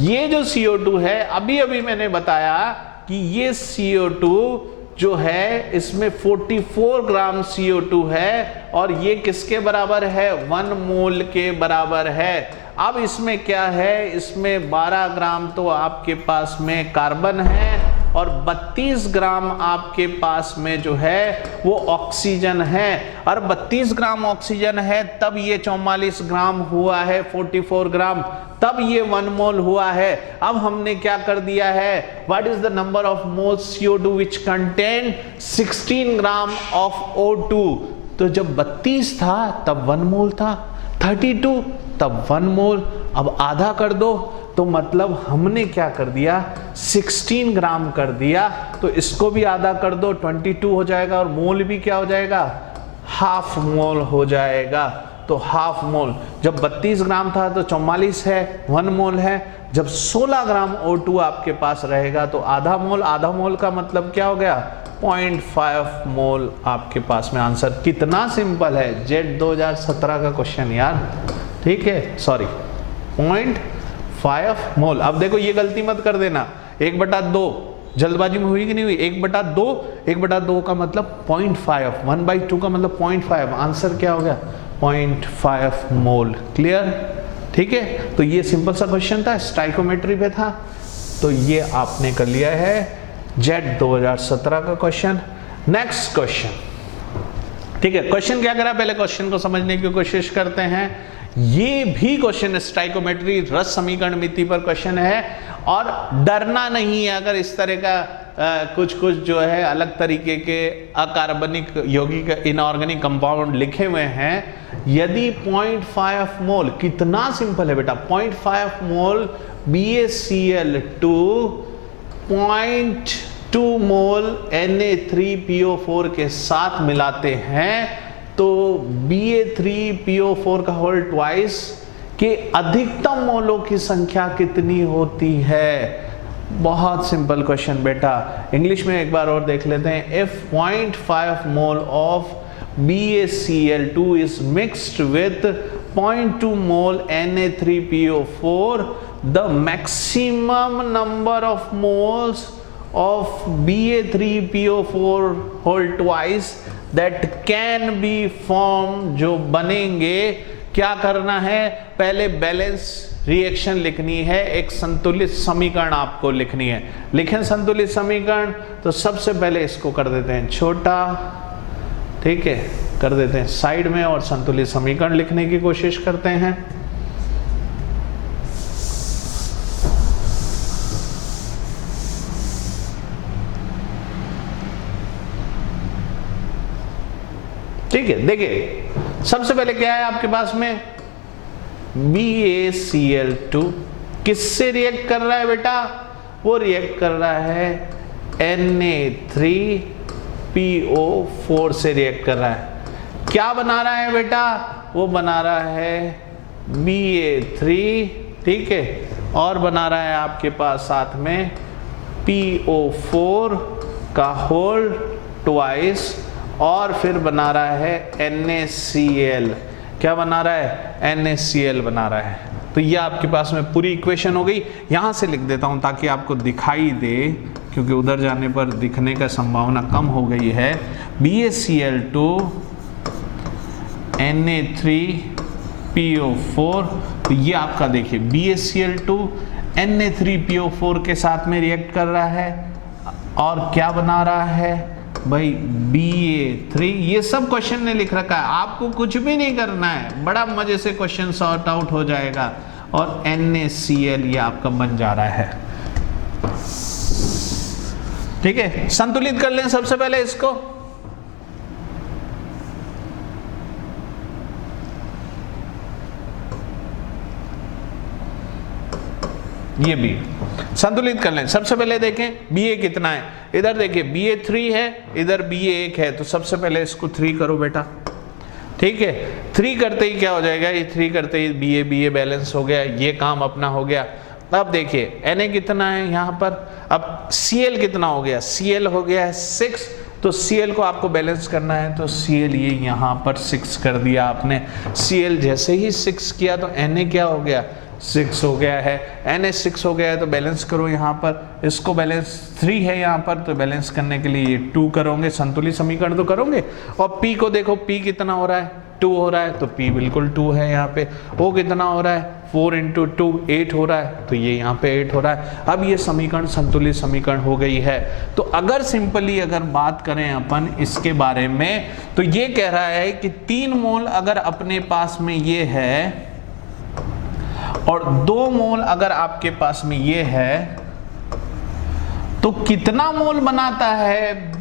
ये जो CO2 है, अभी अभी मैंने बताया कि ये CO2 जो है इसमें 44 ग्राम CO2 है और ये किसके बराबर है? 1 मोल के बराबर है। अब इसमें क्या है? इसमें 12 ग्राम तो आपके पास में कार्बन है और 32 ग्राम आपके पास में जो है वो ऑक्सीजन है। और 32 ग्राम ऑक्सीजन है तब ये 44 ग्राम हुआ है, 44 ग्राम तब ये 1 मोल हुआ है। अब हमने क्या कर दिया है? What is the number of moles CO2 which contain 16 gram of O2। तो जब 32 था तब 1 मोल था, 32 तब 1 मोल। अब आधा कर दो तो मतलब हमने क्या कर दिया? 16 ग्राम कर दिया। तो इसको भी आधा कर दो, 22 हो जाएगा और मोल भी क्या हो जाएगा? हाफ मोल हो जाएगा। तो हाफ मोल, जब 32 ग्राम था तो 44 है, 1 मोल है। जब 16 ग्राम O2 आपके पास रहेगा तो आधा मोल। आधा मोल का मतलब क्या हो गया? 0.5 मोल आपके पास में आंसर। कितना सिंपल है, जेट 2017 का क्वेश्चन यार, ठीक है, सॉरी 0.5 मोल। अब देखो ये गलती मत कर देना, 1/2 जल्दबाजी में हुई कि नहीं हुई? 1/2 का मतलब 0.5, 1/2 का मतलब 0.5। आंसर क्या हो गया? 0.5 मोल। क्लियर? ठीक है, तो ये सिंपल सा क्वेश्चन था, स्टाइकोमेट्री पे था, तो ये आपने कर लिया है जेट 2017 का क्वेश्चन। नेक्स्ट क्वेश्चन, ठीक है, क्वेश्चन क्या करा, पहले क्वेश्चन को समझने की कोशिश करते हैं। ये भी क्वेश्चन स्टाइकोमेट्री रस समीकरण मिति पर क्वेश्चन है और डरना नहीं है अगर इस तरह का कुछ जो है अलग तरीके के अकार्बनिक यौगिक इनऑर्गेनिक कंपाउंड लिखे हुए हैं। यदि 0.5 मोल, कितना सिंपल है बेटा, 0.5 मोल BaCl2 0.2 मोल Na3PO4 के साथ मिलाते हैं तो Ba3PO4 का होल ट्वाइस के अधिकतम मोलों की संख्या कितनी होती है? बहुत सिंपल क्वेश्चन बेटा। इंग्लिश में एक बार और देख लेते हैं। If 0.5 mole of BaCl2 is mixed with 0.2 mole Na3PO4, the maximum number of moles of Ba3PO4 whole twice that can be formed, जो बनेंगे, क्या करना है? पहले बैलेंस रिएक्शन लिखनी है, एक संतुलित समीकरण आपको लिखनी है। लिखें संतुलित समीकरण, तो सबसे पहले इसको कर देते हैं छोटा, ठीक है, कर देते हैं साइड में और संतुलित समीकरण लिखने की कोशिश करते हैं। ठीक है, देखिए सबसे पहले क्या है आपके पास में? BaCl2 किससे रिएक्ट कर रहा है बेटा? वो रिएक्ट कर रहा है Na3PO4 से रिएक्ट कर रहा है। क्या बना रहा है बेटा? वो बना रहा है Ba3, ठीक है, और बना रहा है आपके पास साथ में PO4 का होल ट्वाइस और फिर बना रहा है NaCl। क्या बना रहा है? NaCl बना रहा है। तो ये आपके पास में पूरी इक्वेशन हो गई। यहां से लिख देता हूं ताकि आपको दिखाई दे, क्योंकि उधर जाने पर दिखने का संभावना कम हो गई है। BaCl2 Na3PO4, तो ये आपका देखिए BaCl2 Na3PO4 के साथ में रिएक्ट कर रहा है और क्या बना रहा है भाई? Ba3। ये सब क्वेश्चन ने लिख रखा है, आपको कुछ भी नहीं करना है, बड़ा मजे से क्वेश्चन सॉर्ट आउट हो जाएगा। और NaCl ये आपका बन जा रहा है, ठीक है। संतुलित कर लें सबसे पहले इसको, ये बी, संतुलित कर लें। सबसे पहले देखें Ba कितना है, इधर देखिए Ba 3 है, इधर Ba 1 है, तो सबसे पहले इसको 3 करो बेटा, ठीक है। 3 करते ही क्या हो जाएगा, ये 3 करते ही Ba बैलेंस हो गया, ये काम अपना हो गया। अब देखिए Na कितना है यहाँ पर, अब Cl कितना हो गया, Cl हो गया है 6, तो Cl को आपको बैलेंस करना है, तो Cl ये यहाँ पर 6 कर दिया आपने। Cl जैसे ही 6 किया तो Na क्या हो गया, 6 हो गया है। Na 6 हो गया है तो बैलेंस करो यहाँ पर, इसको बैलेंस 3 है यहाँ पर, तो बैलेंस करने के लिए ये 2 करोगे, संतुलित समीकरण तो करोगे। और P को देखो, P कितना हो रहा है, 2 हो रहा है, तो P बिल्कुल 2 है यहाँ पे। O कितना हो रहा है, 4 × 2 8 हो रहा है, तो ये यहाँ पे 8 हो रहा है। अब ये समीकरण संतुलित समीकरण हो गई है। तो अगर सिंपली अगर बात करें अपन इसके बारे में, तो ये कह रहा है कि 3 मोल अगर अपने पास में ये है और 2 मोल अगर आपके पास में ये है, तो कितना मोल बनाता है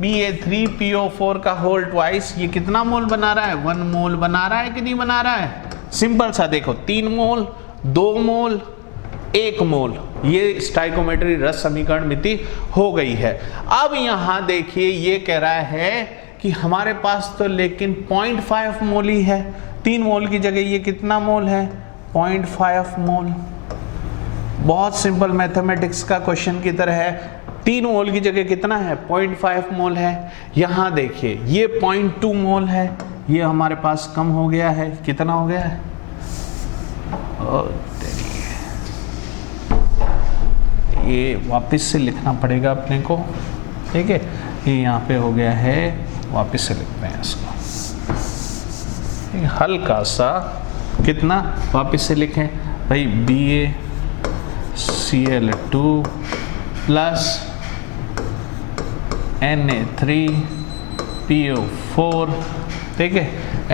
Ba3PO4 का होल ट्वाइस, ये कितना मोल बना रहा है, 1 मोल बना रहा है कि नहीं बना रहा है। सिंपल सा देखो, 3 मोल 2 मोल 1 मोल, ये स्टाइकोमेट्री रस समीकरण मिति हो गई है। अब यहां देखिए ये कह रहा है कि हमारे पास तो लेकिन 0.5 मोल ही है, 3 मोल की जगह ये कितना मोल है, 0.5 मोल। बहुत सिंपल मैथमेटिक्स का क्वेश्चन की तरह है, 3 मोल की जगह कितना है, 0.5 मोल है। यहाँ देखिए ये 0.2 मोल है, ये हमारे पास कम हो गया है, कितना हो गया है, ये वापस से लिखना पड़ेगा अपने को, ठीक है। ये यहाँ पे हो गया है, वापस से लिखते हैं इसको, हल्का सा कितना वापस से लिखें भाई, BaCl2 प्लस Na3PO4, ठीक है।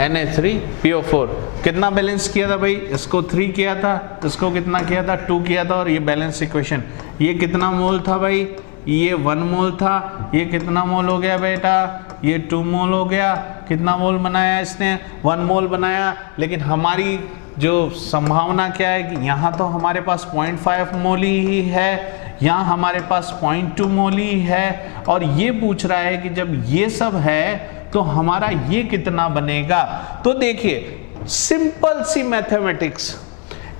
Na3PO4 कितना बैलेंस किया था भाई, इसको 3 किया था, इसको कितना किया था, 2 किया था, और ये बैलेंस इक्वेशन, ये कितना मोल था भाई, ये 1 मोल था, ये कितना मोल हो गया बेटा, ये 2 मोल हो गया। कितना मोल बनाया इसने, 1 मोल बनाया। लेकिन हमारी जो संभावना क्या है कि यहाँ तो हमारे पास 0.5 मोल ही है, यहाँ हमारे पास 0.2 मोल ही है, और ये पूछ रहा है कि जब ये सब है तो हमारा ये कितना बनेगा। तो देखिए सिंपल सी मैथमेटिक्स,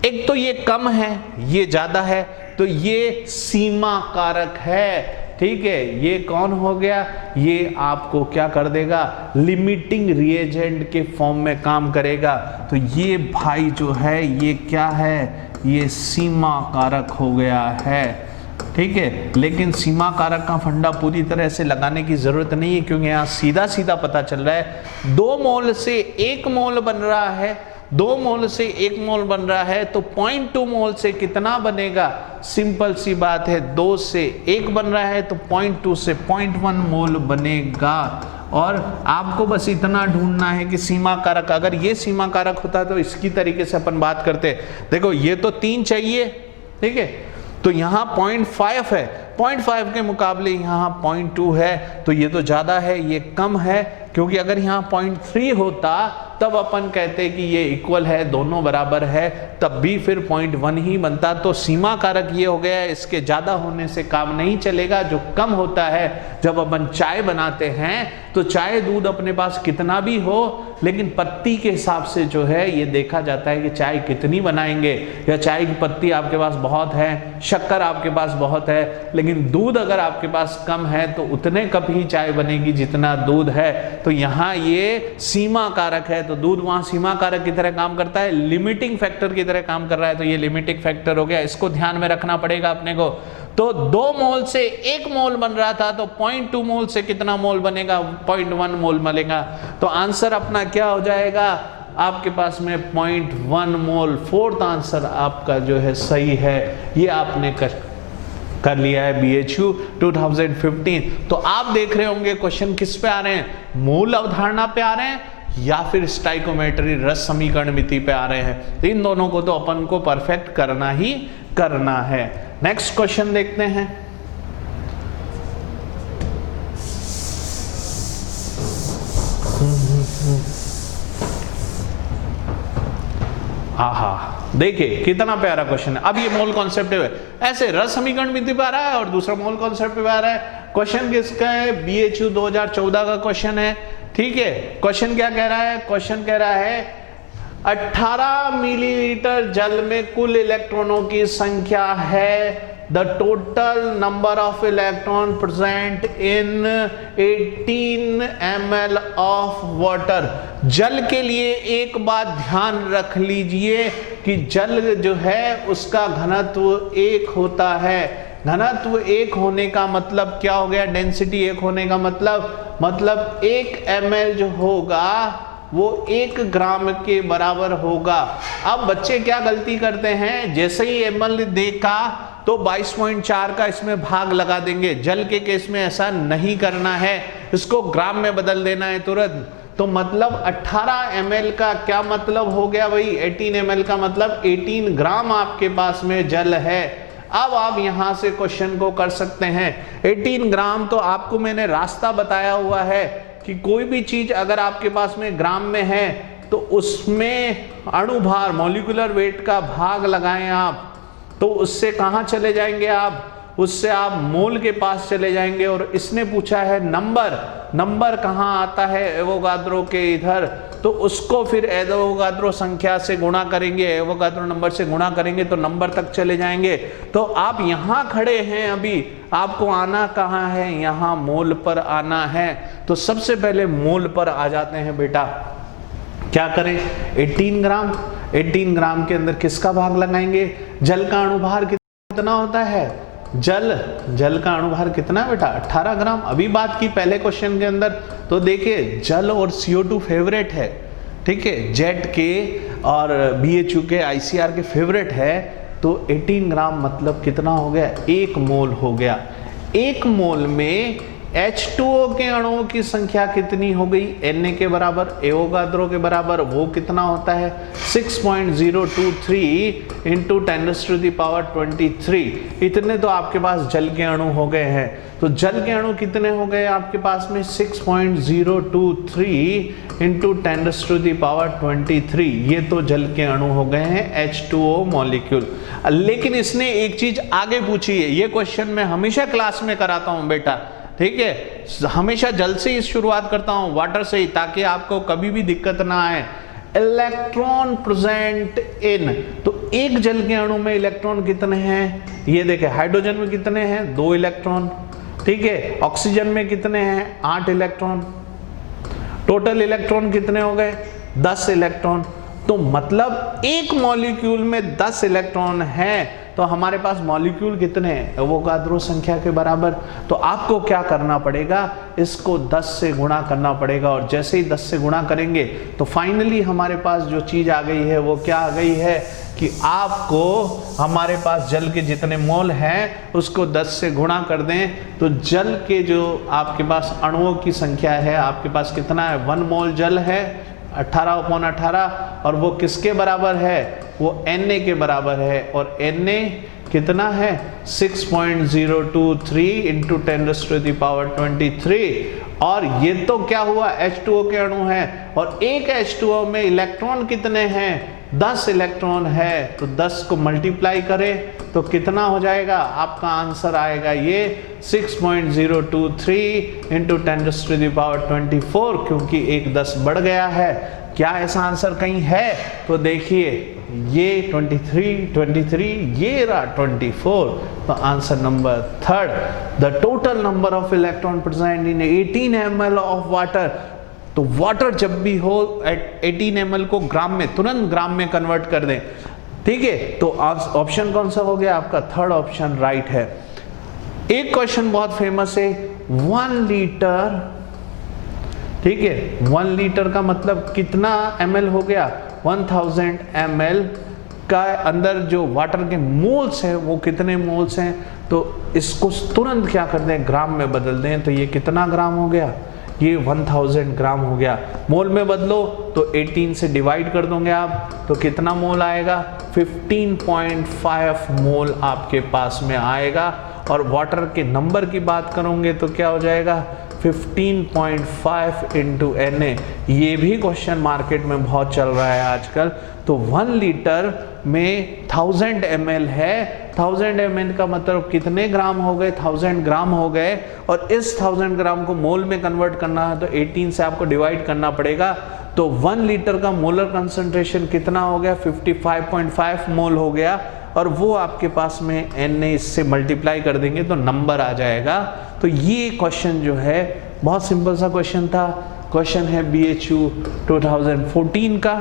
एक तो ये कम है, ये ज्यादा है, तो ये सीमा कारक है, ठीक है। ये कौन हो गया, ये आपको क्या कर देगा, लिमिटिंग रिएजेंट के फॉर्म में काम करेगा। तो ये भाई जो है ये क्या है, ये सीमा कारक हो गया है, ठीक है। लेकिन सीमा कारक का फंडा पूरी तरह से लगाने की जरूरत नहीं है, क्योंकि यहाँ सीधा सीधा पता चल रहा है 2 मोल से 1 मोल बन रहा है, 2 मोल से 1 मोल बन रहा है, तो 0.2 मोल से कितना बनेगा, सिंपल सी बात है, 2 से 1 बन रहा है तो 0.2 से 0.1 मोल बनेगा। और आपको बस इतना ढूंढना है कि सीमा कारक, अगर ये सीमा कारक होता तो इसकी तरीके से अपन बात करते। देखो ये तो 3 चाहिए, ठीक है, तो यहाँ 0.5 है, 0.5 के मुकाबले यहाँ 0.2 है, तो ये तो ज़्यादा है, ये कम है। क्योंकि अगर यहाँ 0.3 होता तब अपन कहते कि ये इक्वल है, दोनों बराबर है, तब भी फिर 0.1 ही बनता। तो सीमा कारक ये हो गया है, इसके ज़्यादा होने से काम नहीं चलेगा। जो कम होता है, जब अपन चाय बनाते हैं तो चाय दूध अपने पास कितना भी हो, लेकिन पत्ती के हिसाब से जो है ये देखा जाता है कि चाय कितनी बनाएंगे, या चाय की पत्ती आपके पास बहुत है, शक्कर आपके पास बहुत है, लेकिन दूध अगर आपके पास कम है तो उतने कप ही चाय बनेगी जितना दूध है। तो यहाँ ये सीमा कारक है, तो दूध वहाँ सीमा कारक की तरह काम करता है, लिमिटिंग फैक्टर की तरह काम कर रहा है, तो ये लिमिटिंग फैक्टर हो गया। इसको ध्यान में रखना पड़ेगा अपने को। तो 2 मोल से 1 मोल बन रहा था, तो 0.2 मोल से कितना मोल बनेगा, 0.1 मोल बनेगा। तो आंसर अपना क्या हो जाएगा, आपके पास में 0.1 मोल। 4th आंसर आपका जो है सही है। ये आपने कर लिया है BHU 2015। तो आप देख रहे होंगे क्वेश्चन किस पे आ रहे हैं, मूल अवधारणा पे आ रहे हैं या फिर स्टाइकोमेट्री रस समीकरण मिति पे आ रहे हैं। इन दोनों को तो अपन को परफेक्ट करना ही करना है। नेक्स्ट क्वेश्चन देखते हैं। आहा, देखिए कितना प्यारा क्वेश्चन है। अब ये मोल कॉन्सेप्ट है, ऐसे रस समीकरण भी आ रहा है और दूसरा मोल कॉन्सेप्ट भी आ रहा है। क्वेश्चन किसका है? BHU 2014 का क्वेश्चन है, ठीक है। क्वेश्चन क्या कह रहा है? क्वेश्चन कह रहा है 18 मिलीलीटर जल में कुल इलेक्ट्रॉनों की संख्या है, the total number of electron present in 18 ml of water. जल के लिए एक बात ध्यान रख लीजिए कि जल जो है उसका घनत्व 1 होता है। घनत्व 1 होने का मतलब क्या हो गया? डेंसिटी 1 होने का मतलब 1 ml जो होगा वो 1 ग्राम के बराबर होगा। अब बच्चे क्या गलती करते हैं, जैसे ही ml देखा तो 22.4 का इसमें भाग लगा देंगे। जल के केस में ऐसा नहीं करना है, इसको ग्राम में बदल देना है तुरंत। तो मतलब 18 ml का क्या मतलब हो गया भाई? 18 ml का मतलब 18 ग्राम आपके पास में जल है। अब आप यहां से क्वेश्चन को कर सकते हैं। 18 ग्राम तो आपको मैंने रास्ता बताया हुआ है कि कोई भी चीज अगर आपके पास में ग्राम में है तो उसमें अणुभार मॉलिक्यूलर वेट का भाग लगाएं आप, तो उससे कहां चले जाएंगे आप? उससे आप मोल के पास चले जाएंगे। और इसने पूछा है नंबर कहां आता है? एवोगाद्रो के इधर, तो उसको फिर एवोगाद्रो संख्या से गुणा करेंगे, एवोगाद्रो नंबर से गुणा करेंगे तो नंबर तक चले जाएंगे। तो आप यहां खड़े हैं, अभी आपको आना कहां है? यहां मोल पर आना है। तो सबसे पहले मोल पर आ जाते हैं बेटा। क्या करें? 18 ग्राम के अंदर किसका भाग लगाएंगे? जल का अणुभार कितना होता है? जल का अणुभार कितना है बेटा? 18 ग्राम। अभी बात की पहले क्वेश्चन के अंदर, तो देखिए जल और CO2 फेवरेट है, ठीक है, जेट के और BHU के ICR के फेवरेट है। तो 18 ग्राम मतलब कितना हो गया? 1 मोल हो गया। 1 मोल में H2O के अणुओं की संख्या कितनी हो गई? Na के बराबर, एवोगाद्रो के बराबर, वो कितना होता है? 6.023 इंटू 10⁻23। इतने तो आपके पास जल के अणु हो गए हैं। तो जल के अणु कितने हो गए आपके पास में? 6.023 इंटू 10⁻23। ये तो जल के अणु हो गए हैं H2O मॉलिक्यूल। लेकिन इसने एक चीज आगे पूछी है, ये क्वेश्चन मैं हमेशा क्लास में कराता हूं बेटा, ठीक है, हमेशा जल से ही शुरुआत करता हूं, वाटर से ही, ताकि आपको कभी भी दिक्कत ना आए। इलेक्ट्रॉन प्रेजेंट इन, तो एक जल के अणु में इलेक्ट्रॉन कितने हैं? ये देखें, हाइड्रोजन में कितने हैं? 2 इलेक्ट्रॉन, ठीक है। ऑक्सीजन में कितने हैं? 8 इलेक्ट्रॉन। टोटल इलेक्ट्रॉन कितने हो गए? 10 इलेक्ट्रॉन। तो मतलब एक मॉलिक्यूल में 10 इलेक्ट्रॉन हैं। तो हमारे पास मॉलिक्यूल कितने हैं? एवोगाद्रो संख्या के बराबर। तो आपको क्या करना पड़ेगा? इसको 10 से गुणा करना पड़ेगा। और जैसे ही 10 से गुणा करेंगे तो फाइनली हमारे पास जो चीज आ गई है वो क्या आ गई है कि आपको हमारे पास जल के जितने मोल हैं उसको 10 से गुणा कर दें तो जल के जो आपके पास अणुओं की संख्या है, आपके पास कितना है? 1 मोल जल है 18/18, और वो किसके बराबर है? वो Na के बराबर है। और Na कितना है? 6.023 इंटू 10⁻23। और ये तो क्या हुआ? H2O के अणु हैं, और एक H2O में इलेक्ट्रॉन कितने हैं? 10 इलेक्ट्रॉन है। तो 10 को मल्टीप्लाई करें तो कितना हो जाएगा? आपका आंसर आएगा ये 6.023 इंटू 10⁻24, क्योंकि एक 10 बढ़ गया है। क्या ऐसा आंसर कहीं है? तो देखिए ये 23, ये रहा 24। तो answer number 3, the total number of electron present in 18 ml of water. तो वाटर जब भी हो 18 ml को ग्राम में, तुरंत ग्राम में कन्वर्ट कर दें, ठीक है। तो ऑप्शन कौन सा हो गया आपका? 3rd ऑप्शन राइट है। एक क्वेश्चन बहुत फेमस है, 1 लीटर, ठीक है, 1 लीटर का मतलब कितना ml हो गया? 1000 ml का अंदर जो वाटर के मोल्स हैं वो कितने मोल्स हैं? तो इसको तुरंत क्या कर दें? ग्राम में बदल दें। तो ये कितना ग्राम हो गया? ये 1000 ग्राम हो गया। मोल में बदलो तो 18 से डिवाइड कर दोगे आप, तो कितना मोल आएगा? 15.5 मोल आपके पास में आएगा। और वाटर के नंबर की बात करोगे तो क्या हो जाएगा? 15.5 इंटू Na। ये भी क्वेश्चन मार्केट में बहुत चल रहा है आजकल। तो 1 लीटर में 1000 ml है, 1000 ml का मतलब कितने ग्राम हो गए, 1000 ग्राम हो गए। और इस 1000 ग्राम को मोल में कन्वर्ट करना है तो 18 से आपको डिवाइड करना पड़ेगा। तो 1 लीटर का मोलर कंसंट्रेशन कितना हो गया, 55.5 मोल हो गया। और वो आपके पास में Na इससे मल्टीप्लाई कर देंगे तो नंबर आ जाएगा। तो ये क्वेश्चन जो है बहुत सिंपल सा क्वेश्चन था। क्वेश्चन है BHU 2014 का।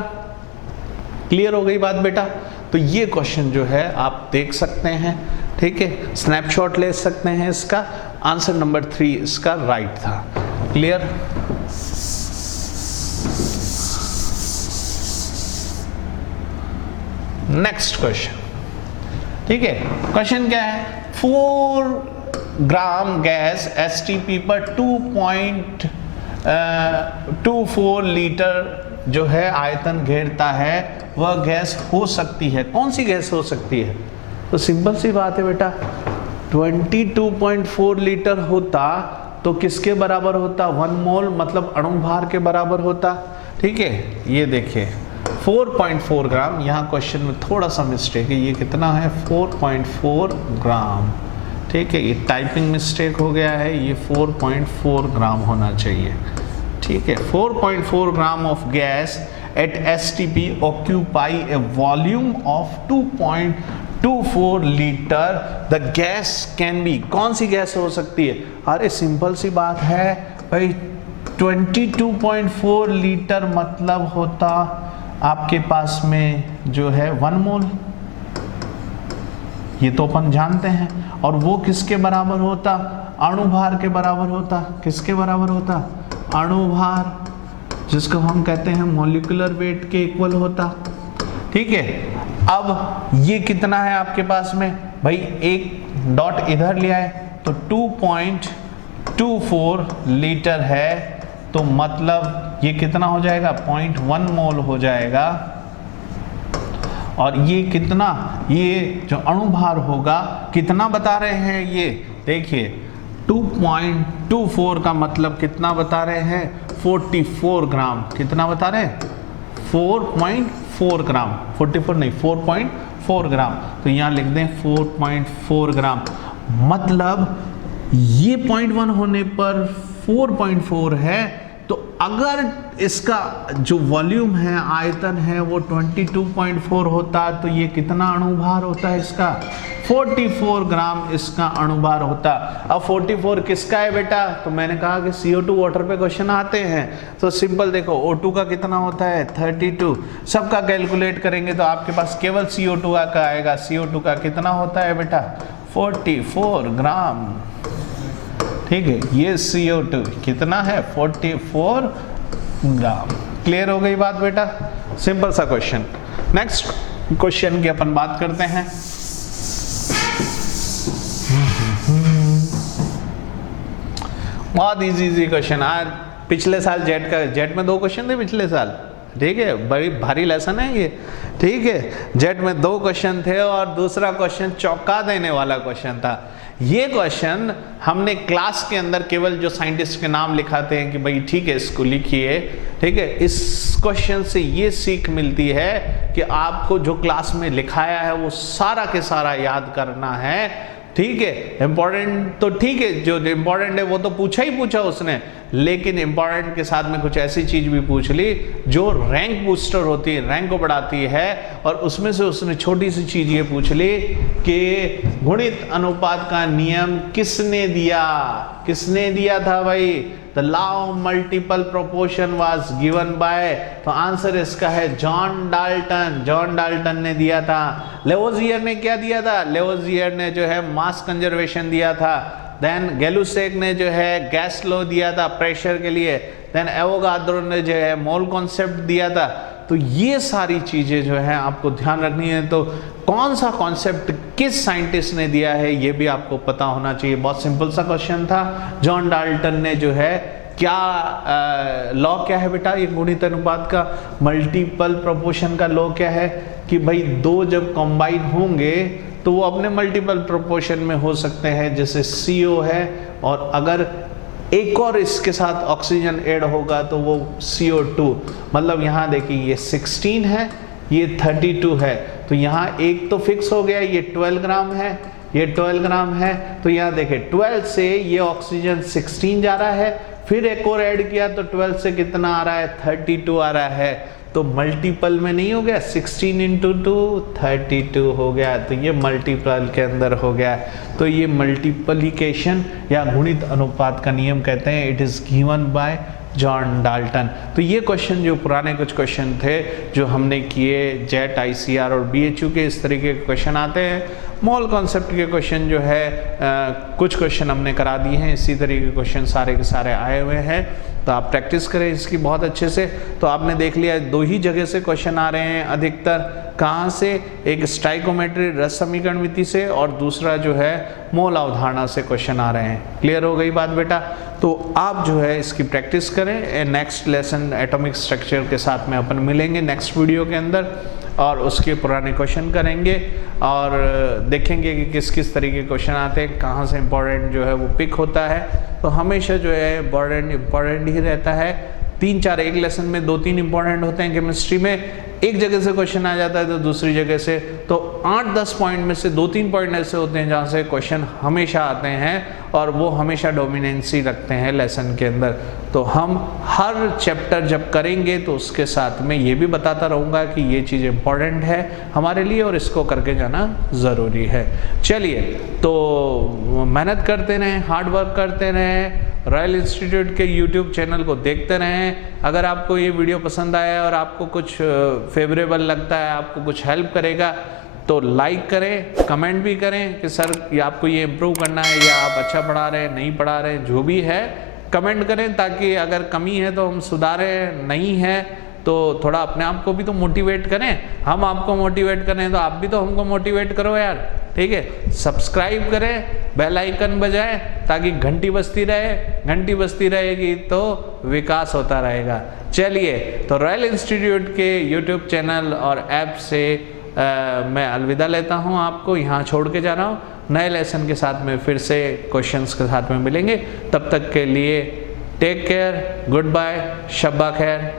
क्लियर हो गई बात बेटा? तो ये क्वेश्चन जो है आप देख सकते हैं, ठीक है, स्नैपशॉट ले सकते हैं इसका। आंसर नंबर 3 इसका राइट था। क्लियर? नेक्स्ट क्वेश्चन, ठीक है। क्वेश्चन क्या है, 4 ग्राम गैस STP पर 2.24 लीटर जो है आयतन घेरता है, वह गैस हो सकती है। कौन सी गैस हो सकती है? तो सिंपल सी बात है बेटा, 22.4 लीटर होता तो किसके बराबर होता, 1 मोल, मतलब अणुभार के बराबर होता। ठीक है, ये देखिए 4.4 ग्राम, यहाँ क्वेश्चन में थोड़ा सा मिस्टेक है। ये कितना है, 4.4 ग्राम। ठीक है, ये टाइपिंग मिस्टेक हो गया है, ये 4.4 ग्राम होना चाहिए। ठीक है, 4.4 gram of gas at STP occupy A volume of 2.24 litre. The gas can be, कौन सी गैस हो सकती है? अरे सिंपल सी बात है भाई, 22.4 लीटर मतलब होता आपके पास में जो है 1 मोल, ये तो अपन जानते हैं। और वो किसके बराबर होता, अणुभार के बराबर होता। किसके बराबर होता, अणुभार, जिसको हम कहते हैं मॉलिक्यूलर वेट के इक्वल होता। ठीक है, अब ये कितना है आपके पास में भाई, एक डॉट इधर लिया है तो 2.24 लीटर है, तो मतलब ये कितना हो जाएगा, 0.1 मोल हो जाएगा। और ये कितना, ये जो अणुभार होगा कितना बता रहे हैं, ये देखिए 2.24 का मतलब कितना बता रहे हैं, 44 ग्राम। कितना बता रहे हैं, 4.4 ग्राम, 44 नहीं, 4.4 ग्राम। तो यहाँ लिख दें 4.4 ग्राम, मतलब ये 0.1 होने पर 4.4 है। तो अगर इसका जो वॉल्यूम है, आयतन है, वो 22.4 होता तो ये कितना अणुभार होता है इसका, 44 ग्राम इसका अणुभार होता। अब 44 किसका है बेटा, तो मैंने कहा कि CO2 वाटर पे क्वेश्चन आते हैं तो सिंपल देखो, O2 का कितना होता है 32, सबका कैलकुलेट करेंगे तो आपके पास केवल CO2 का आएगा। CO2 का कितना होता है बेटा, 44 ग्राम। ठीक है, ये CO2 कितना है, 44 ग्राम। क्लियर हो गई बात बेटा? सिंपल सा क्वेश्चन। नेक्स्ट क्वेश्चन की अपन बात करते हैं। बहुत इजी क्वेश्चन। आज पिछले साल जेट में 2 क्वेश्चन थे पिछले साल। ठीक है, बड़ी भारी लेसन है ये। ठीक है, जेट में 2 क्वेश्चन थे और दूसरा क्वेश्चन चौंका देने वाला क्वेश्चन था। ये क्वेश्चन हमने क्लास के अंदर केवल जो साइंटिस्ट के नाम लिखाते हैं कि भाई ठीक है इसको लिखिए। ठीक है, इस क्वेश्चन से ये सीख मिलती है कि आपको जो क्लास में लिखाया है वो सारा के सारा याद करना है। ठीक है, इंपॉर्टेंट तो ठीक है, जो इंपॉर्टेंट है वो तो पूछा ही पूछा उसने, लेकिन इंपॉर्टेंट के साथ में कुछ ऐसी चीज भी पूछ ली जो रैंक बूस्टर होती है, रैंक को बढ़ाती है। और उसमें से उसने छोटी सी चीज ये पूछ ली कि गुणित अनुपात का नियम किसने दिया। किसने दिया था भाई, the law of multiple proportion was given by, तो आंसर इसका है जॉन डाल्टन। जॉन डाल्टन ने दिया था। लेवोजियर ने क्या दिया था, लेवोजियर ने जो है मास कंजर्वेशन दिया था। देन गैलुसेक ने जो है गैस लॉ दिया था प्रेशर के लिए। देन एवोगाड्रो ने जो है मोल कॉन्सेप्ट दिया था। तो ये सारी चीजें जो है आपको ध्यान रखनी है। तो कौन सा कॉन्सेप्ट किस साइंटिस्ट ने दिया है ये भी आपको पता होना चाहिए। बहुत सिंपल सा क्वेश्चन था। जॉन डाल्टन ने जो है क्या लॉ क्या है बेटा, ये गुणित अनुपात का, मल्टीपल प्रोपोर्शन का लॉ क्या है कि भाई 2 जब कंबाइन होंगे तो वो अपने मल्टीपल प्रोपोर्शन में हो सकते हैं, जैसे CO है और अगर एक और इसके साथ ऑक्सीजन ऐड होगा तो वो CO2, मतलब यहाँ देखिए ये 16 है, ये 32 है, तो यहाँ एक तो फिक्स हो गया, ये 12 ग्राम है, ये 12 ग्राम है, तो यहाँ देखें 12 से ये ऑक्सीजन 16 जा रहा है, फिर एक और ऐड किया तो 12 से कितना आ रहा है, 32 आ रहा है, तो मल्टीपल में नहीं हो गया, 16 इंटू 2 32 हो गया, तो ये मल्टीपल के अंदर हो गया। तो ये मल्टीप्लिकेशन या गुणित अनुपात का नियम कहते हैं, it is given by John Dalton. तो ये क्वेश्चन जो पुराने कुछ क्वेश्चन थे जो हमने किए, जेट, ICR और BHU के, इस तरीके के क्वेश्चन आते हैं। मोल कॉन्सेप्ट के क्वेश्चन जो है कुछ क्वेश्चन हमने करा दिए हैं, इसी तरीके के क्वेश्चन सारे के सारे आए हुए हैं, तो आप प्रैक्टिस करें इसकी बहुत अच्छे से। तो आपने देख लिया 2 ही जगह से क्वेश्चन आ रहे हैं अधिकतर, कहाँ से, एक स्टाइकोमेट्री रस समीकरण विधि से और दूसरा जो है मोल अवधारणा से क्वेश्चन आ रहे हैं। क्लियर हो गई बात बेटा? तो आप जो है इसकी प्रैक्टिस करें। नेक्स्ट लेसन एटॉमिक स्ट्रक्चर के साथ में अपन मिलेंगे नेक्स्ट वीडियो के अंदर, और उसके पुराने क्वेश्चन करेंगे और देखेंगे कि किस किस तरीके के क्वेश्चन आते हैं, कहाँ से इम्पोर्टेंट जो है वो पिक होता है। तो हमेशा जो है इम्पोर्टेंट ही रहता है। 3-4 एक लेसन में 2-3 इंपॉर्टेंट होते हैं केमिस्ट्री में, एक जगह से क्वेश्चन आ जाता है तो दूसरी जगह से, तो 8-10 पॉइंट में से 2-3 पॉइंट ऐसे होते हैं जहाँ से क्वेश्चन हमेशा आते हैं और वो हमेशा डोमिनेंसी रखते हैं लेसन के अंदर। तो हम हर चैप्टर जब करेंगे तो उसके साथ में ये भी बताता रहूँगा कि ये चीज़ इम्पॉर्टेंट है हमारे लिए और इसको करके जाना ज़रूरी है। चलिए, तो मेहनत करते रहें, हार्ड वर्क करते रहें, रॉयल इंस्टीट्यूट के YouTube चैनल को देखते रहें। अगर आपको ये वीडियो पसंद आया और आपको कुछ फेवरेबल लगता है, आपको कुछ हेल्प करेगा, तो लाइक करें, कमेंट भी करें कि सर आपको ये इम्प्रूव करना है या आप अच्छा पढ़ा रहे हैं, नहीं पढ़ा रहे हैं, जो भी है कमेंट करें, ताकि अगर कमी है तो हम सुधारें, नहीं है तो थोड़ा अपने आप को भी तो मोटिवेट करें। हम आपको मोटिवेट करें तो आप भी तो हमको मोटिवेट करो यार, ठीक है? सब्सक्राइब करें, बेल आइकन बजाएं, ताकि घंटी बजती रहे, घंटी बजती रहेगी तो विकास होता रहेगा। चलिए, तो रॉयल इंस्टीट्यूट के YouTube चैनल और ऐप से मैं अलविदा लेता हूं, आपको यहाँ छोड़ के जा रहा हूँ। नए लेसन के साथ में फिर से क्वेश्चंस के साथ में मिलेंगे, तब तक के लिए टेक केयर, गुड बाय, शब्बा खैर।